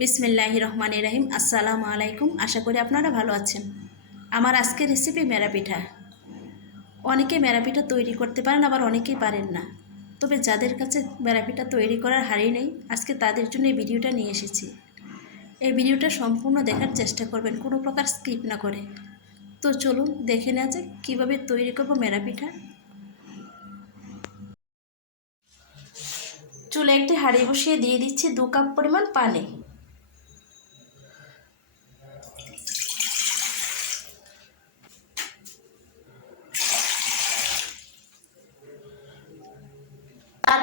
বিসমিল্লাহ রহমান রাহিম আসসালামু আলাইকুম আশা করি আপনারা ভালো আছেন। আমার আজকের রেসিপি মেরা পিঠা। অনেকে মেরা পিঠা তৈরি করতে পারেন, আবার অনেকেই পারেন না। তবে যাদের কাছে মেরা পিঠা তৈরি করার হাড়ি নেই, আজকে তাদের জন্য এই ভিডিওটা নিয়ে এসেছি। এই ভিডিওটা সম্পূর্ণ দেখার চেষ্টা করবেন, কোনো প্রকার স্কিপ না করে। তো চলুন, দেখে নেওয়া যাক কীভাবে তৈরি করব মেরা পিঠা। চুলে একটি হাঁড়ি বসিয়ে দিয়ে দিচ্ছি দু কাপ পরিমাণ পানি।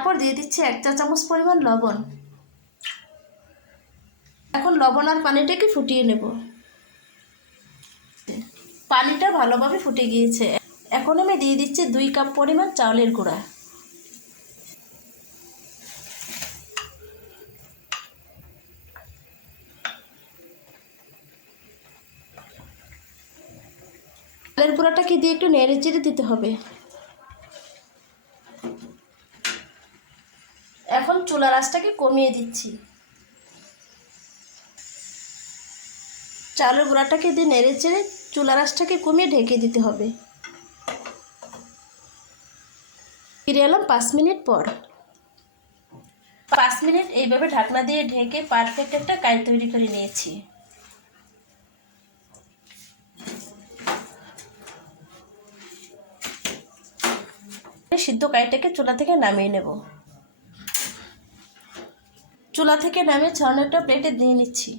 তারপর দিয়ে দিচ্ছি এক চা চামচ পরিমাণ লবণ। এখন লবণ আর পানিটাকে ফুটিয়ে নেব। পানিটা ভালোভাবে ফুটে গিয়েছে। এখন আমি দিয়ে দিচ্ছি দুই কাপ পরিমাণ চাউলের গুঁড়া। চালের গুঁড়াটাকে দিয়ে একটু নেড়ে চেড়ে দিতে হবে। চুলার আঁচটাকে কমিয়ে দিচ্ছি। চালের গুঁড়াটাকে দিয়ে নেড়ে চেড়ে চুলার আঁচটাকে কমিয়ে ঢেকে দিতে হবে। ফিরে এলাম পাঁচ মিনিট পর। পাঁচ মিনিট এইভাবে ঢাকনা দিয়ে ঢেকে পারফেক্ট একটা কাই তৈরি করে নিয়েছি। সিদ্ধ কাইটাকে চুলা থেকে নামিয়ে নেব। চুলা থেকে নামিয়ে ছাড়ানোটা প্লেটে দিয়ে নিচ্ছি।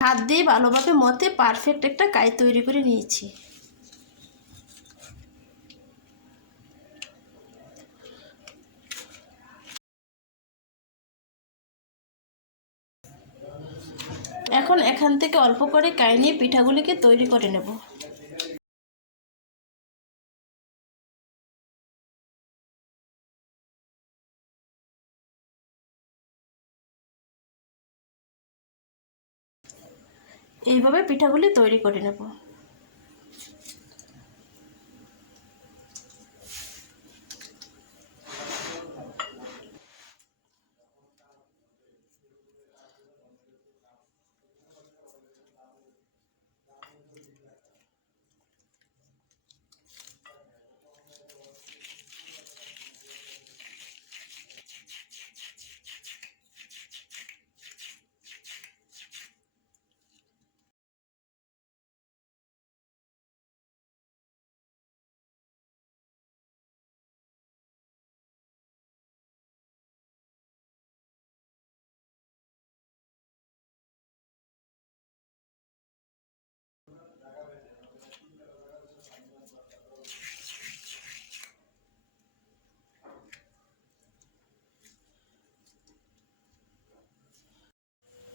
হাত দিয়ে ভালোভাবে মতে পারফেক্ট একটা কাই তৈরি করে নিয়েছি। এখন এখান থেকে অল্প করে কাই নিয়ে পিঠাগুলিকে তৈরি করে নেব। এইভাবে পিঠাগুলি তৈরি করে নেব।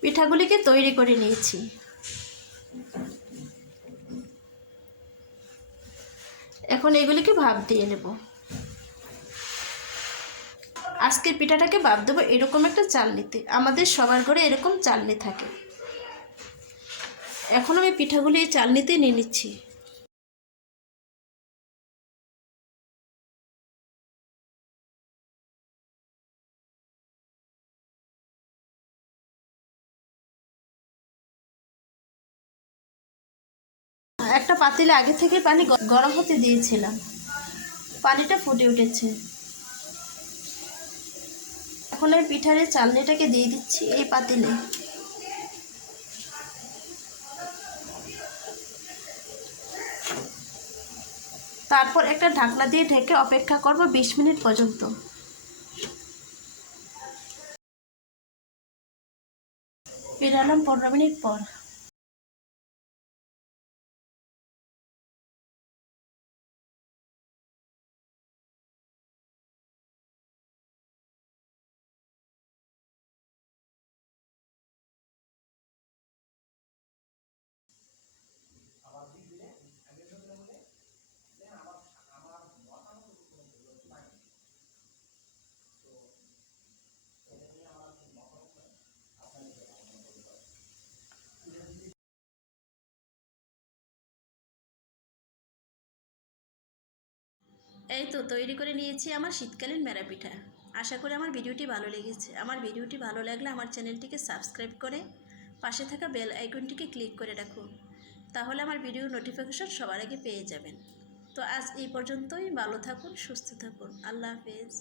পিঠাগুলিকে তৈরি করে নিয়েছি। এখন এগুলিকে ভাব দিয়ে নেব। আজকের পিঠাটাকে ভাব দেবো এরকম একটা চালনিতে। আমাদের সবার ঘরে এরকম চালনি থাকে। এখন আমি পিঠাগুলি এই চালনিতে নিয়ে নিচ্ছি। একটা পাতিলে আগে থেকে পানি গরম হতে দিয়েছিলাম। পানিটা ফুটে উঠেছে। এখন আমি পিঠারের চালনিটাকে দিয়ে দিচ্ছি এই পাতিলে। তারপর একটা ঢাকনা দিয়ে ঢেকে অপেক্ষা করব বিশ মিনিট পর্যন্ত। ফিরালাম পনেরো মিনিট পর। এই তো, তৈরি করে নিয়েছি আমার শীতকালীন মেরা পিঠা। আশা করি আমার ভিডিওটি ভালো লেগেছে। আমার ভিডিওটি ভালো লাগলে আমার চ্যানেলটিকে সাবস্ক্রাইব করে পাশে থাকা বেল আইকনটিকে ক্লিক করে রাখুন তাহলে আমার ভিডিও নোটিফিকেশন সবার আগে পেয়ে যাবেন। তো আজ এই পর্যন্তই। ভালো থাকুন, সুস্থ থাকুন। আল্লাহ হাফেজ।